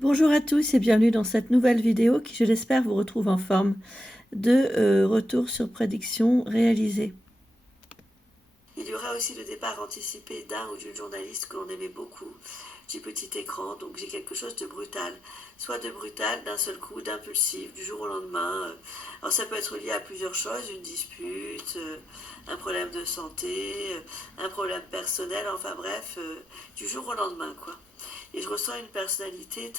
Bonjour à tous et bienvenue dans cette nouvelle vidéo qui, je l'espère, vous retrouve en forme de retour sur prédiction réalisée. Il y aura aussi le départ anticipé d'un ou d'une journaliste que l'on aimait beaucoup du petit écran, donc j'ai quelque chose de brutal. Soit de brutal, d'un seul coup, d'impulsif, du jour au lendemain. Alors ça peut être lié à plusieurs choses, une dispute, un problème de santé, un problème personnel, enfin bref, du jour au lendemain quoi. Et je ressens une personnalité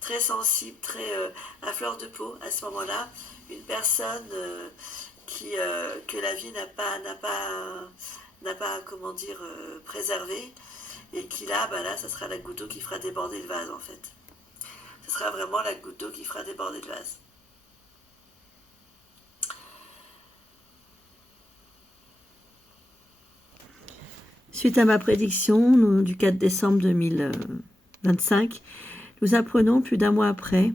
très sensible, très à fleur de peau à ce moment-là. Une personne que la vie n'a pas comment dire, préservé, et qui là, ça sera la goutte d'eau qui fera déborder le vase en fait. Ce sera vraiment la goutte d'eau qui fera déborder le vase. Suite à ma prédiction du 4 décembre 2025, nous apprenons plus d'un mois après,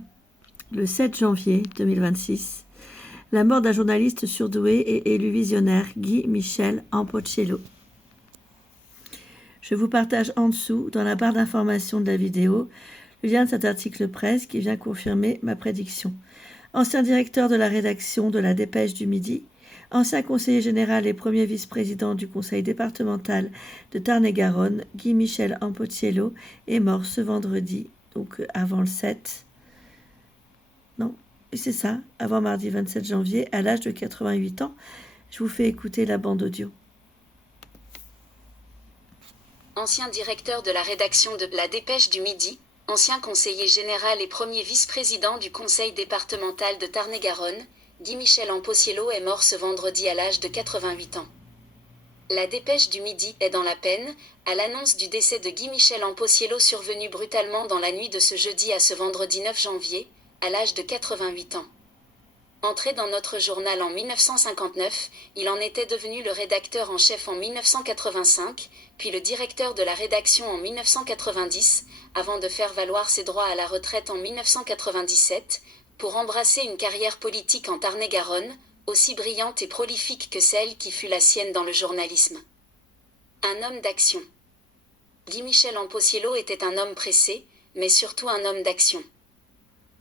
le 7 janvier 2026, la mort d'un journaliste surdoué et élu visionnaire, Guy Michel Ampochello. Je vous partage en dessous, dans la barre d'information de la vidéo, le lien de cet article presse qui vient confirmer ma prédiction. Ancien directeur de la rédaction de la Dépêche du Midi, ancien conseiller général et premier vice-président du conseil départemental de Tarn-et-Garonne, Guy Michel Ampochello est mort ce vendredi, donc avant le 7. Non, c'est ça, avant mardi 27 janvier, à l'âge de 88 ans. Je vous fais écouter la bande audio. Ancien directeur de la rédaction de La Dépêche du Midi, ancien conseiller général et premier vice-président du conseil départemental de Tarn-et-Garonne, Guy Michel Ampochello est mort ce vendredi à l'âge de 88 ans. La Dépêche du Midi est dans la peine, à l'annonce du décès de Guy Michel Ampochello survenu brutalement dans la nuit de ce jeudi à ce vendredi 9 janvier, à l'âge de 88 ans. Entré dans notre journal en 1959, il en était devenu le rédacteur en chef en 1985, puis le directeur de la rédaction en 1990, avant de faire valoir ses droits à la retraite en 1997, pour embrasser une carrière politique en Tarn-et-Garonne, aussi brillante et prolifique que celle qui fut la sienne dans le journalisme. Un homme d'action. Guy Michel Ampochello était un homme pressé, mais surtout un homme d'action.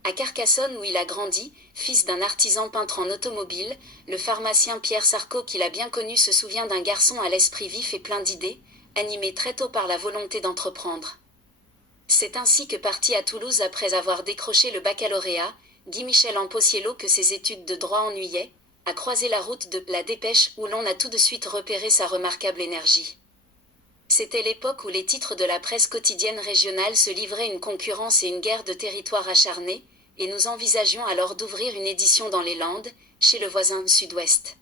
À Carcassonne où il a grandi, fils d'un artisan peintre en automobile, le pharmacien Pierre Sarcot qui l'a bien connu se souvient d'un garçon à l'esprit vif et plein d'idées, animé très tôt par la volonté d'entreprendre. C'est ainsi que parti à Toulouse après avoir décroché le baccalauréat, Guy Michel Ampochello que ses études de droit ennuyaient, a croisé la route de La Dépêche où l'on a tout de suite repéré sa remarquable énergie. C'était l'époque où les titres de la presse quotidienne régionale se livraient une concurrence et une guerre de territoire acharnée, et nous envisagions alors d'ouvrir une édition dans les Landes, chez le voisin Sud-Ouest.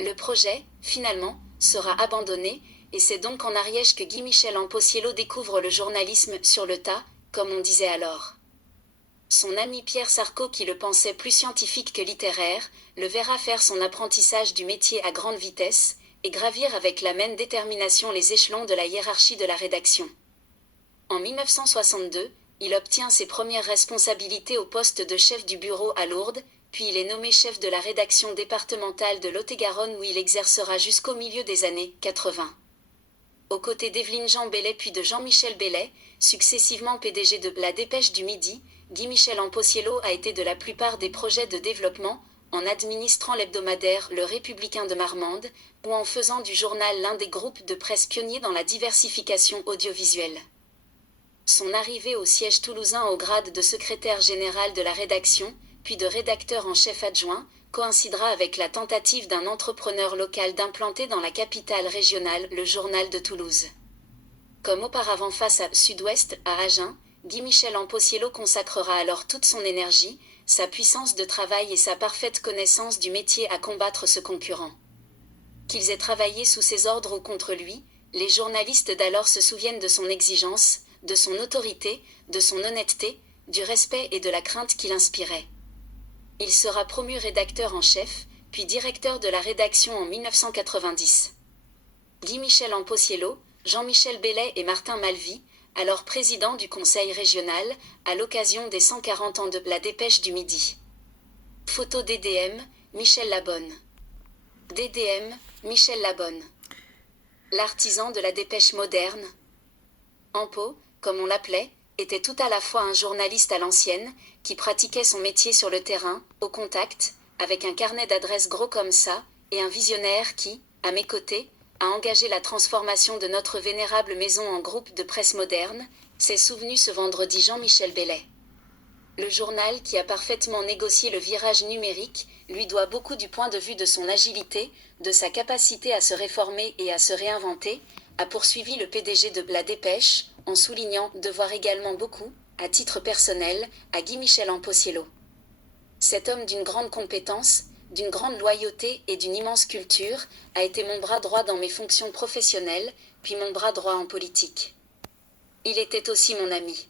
Le projet, finalement, sera abandonné, et c'est donc en Ariège que Guy Michel Ampochello découvre le journalisme sur le tas, comme on disait alors. Son ami Pierre Sarcot, qui le pensait plus scientifique que littéraire, le verra faire son apprentissage du métier à grande vitesse, et gravir avec la même détermination les échelons de la hiérarchie de la rédaction. En 1962, il obtient ses premières responsabilités au poste de chef du bureau à Lourdes, puis il est nommé chef de la rédaction départementale de Lot-et-Garonne où il exercera jusqu'au milieu des années 80. Aux côtés d'Evelyne Jean Bellet puis de Jean-Michel Bellet, successivement PDG de La Dépêche du Midi, Guy Michel Ampochello a été de la plupart des projets de développement, en administrant l'hebdomadaire Le Républicain de Marmande, ou en faisant du journal l'un des groupes de presse pionniers dans la diversification audiovisuelle. Son arrivée au siège toulousain au grade de secrétaire général de la rédaction, puis de rédacteur en chef adjoint, coïncidera avec la tentative d'un entrepreneur local d'implanter dans la capitale régionale le journal de Toulouse. Comme auparavant face à Sud-Ouest, à Agen, Guy Michel Ampochello consacrera alors toute son énergie, sa puissance de travail et sa parfaite connaissance du métier à combattre ce concurrent. Qu'ils aient travaillé sous ses ordres ou contre lui, les journalistes d'alors se souviennent de son exigence, de son autorité, de son honnêteté, du respect et de la crainte qu'il inspirait. Il sera promu rédacteur en chef, puis directeur de la rédaction en 1990. Guy Michel Ampochello, Jean-Michel Bellet et Martin Malvy, alors président du conseil régional, à l'occasion des 140 ans de La Dépêche du Midi. Photo DDM, Michel Labonne. DDM, Michel Labonne. L'artisan de la dépêche moderne. Ampo, comme on l'appelait, était tout à la fois un journaliste à l'ancienne, qui pratiquait son métier sur le terrain, au contact, avec un carnet d'adresses gros comme ça, et un visionnaire qui, à mes côtés, a engagé la transformation de notre vénérable maison en groupe de presse moderne, s'est souvenu ce vendredi Jean-Michel Bellet. Le journal qui a parfaitement négocié le virage numérique lui doit beaucoup du point de vue de son agilité, de sa capacité à se réformer et à se réinventer, a poursuivi le PDG de La Dépêche, en soulignant devoir également beaucoup, à titre personnel, à Guy-Michel Ampossiello. Cet homme d'une grande compétence, d'une grande loyauté et d'une immense culture, a été mon bras droit dans mes fonctions professionnelles, puis mon bras droit en politique. Il était aussi mon ami.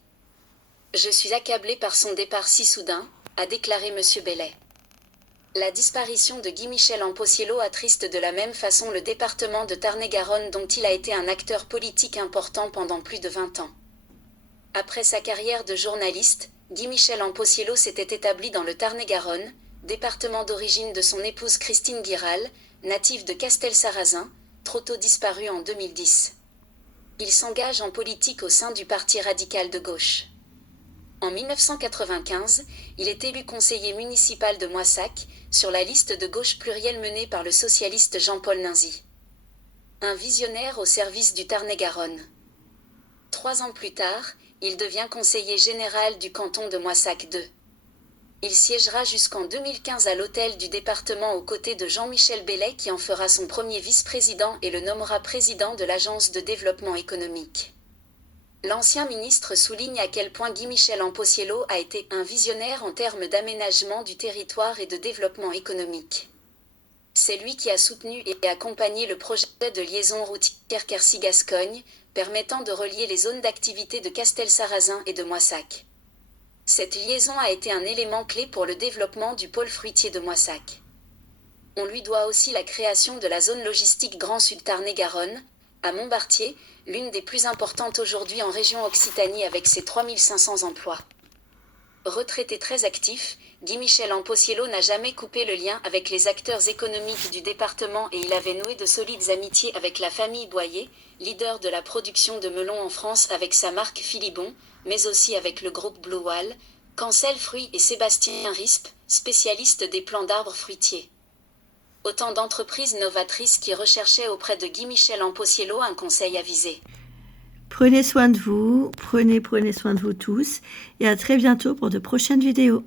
Je suis accablé par son départ si soudain, a déclaré M. Bellet. La disparition de Guy-Michel Ampossiello attriste de la même façon le département de Tarn-et-Garonne dont il a été un acteur politique important pendant plus de 20 ans. Après sa carrière de journaliste, Guy-Michel Ampossiello s'était établi dans le Tarn-et-Garonne, département d'origine de son épouse Christine Guiral, native de Castelsarrasin, trop tôt disparue en 2010. Il s'engage en politique au sein du Parti radical de gauche. En 1995, il est élu conseiller municipal de Moissac, sur la liste de gauche plurielle menée par le socialiste Jean-Paul Ninzy. Un visionnaire au service du Tarn-et-Garonne. 3 ans plus tard, il devient conseiller général du canton de Moissac II. Il siégera jusqu'en 2015 à l'hôtel du département aux côtés de Jean-Michel Bellet qui en fera son premier vice-président et le nommera président de l'Agence de développement économique. L'ancien ministre souligne à quel point Guy-Michel Ampossiello a été un visionnaire en termes d'aménagement du territoire et de développement économique. C'est lui qui a soutenu et accompagné le projet de liaison routière Quercy-Gascogne, permettant de relier les zones d'activité de Castelsarrasin et de Moissac. Cette liaison a été un élément clé pour le développement du pôle fruitier de Moissac. On lui doit aussi la création de la zone logistique Grand Sud Tarn-et-Garonne, à Montbartier, l'une des plus importantes aujourd'hui en région Occitanie avec ses 3500 emplois. Retraité très actif, Guy-Michel Ampossiello n'a jamais coupé le lien avec les acteurs économiques du département et il avait noué de solides amitiés avec la famille Boyer, leader de la production de melons en France avec sa marque Philibon, mais aussi avec le groupe Blue Wall, Cancel Fruits et Sébastien Rispe, spécialiste des plants d'arbres fruitiers. Autant d'entreprises novatrices qui recherchaient auprès de Guy-Michel Ampossiello un conseil avisé. Prenez soin de vous, prenez soin de vous tous, et à très bientôt pour de prochaines vidéos.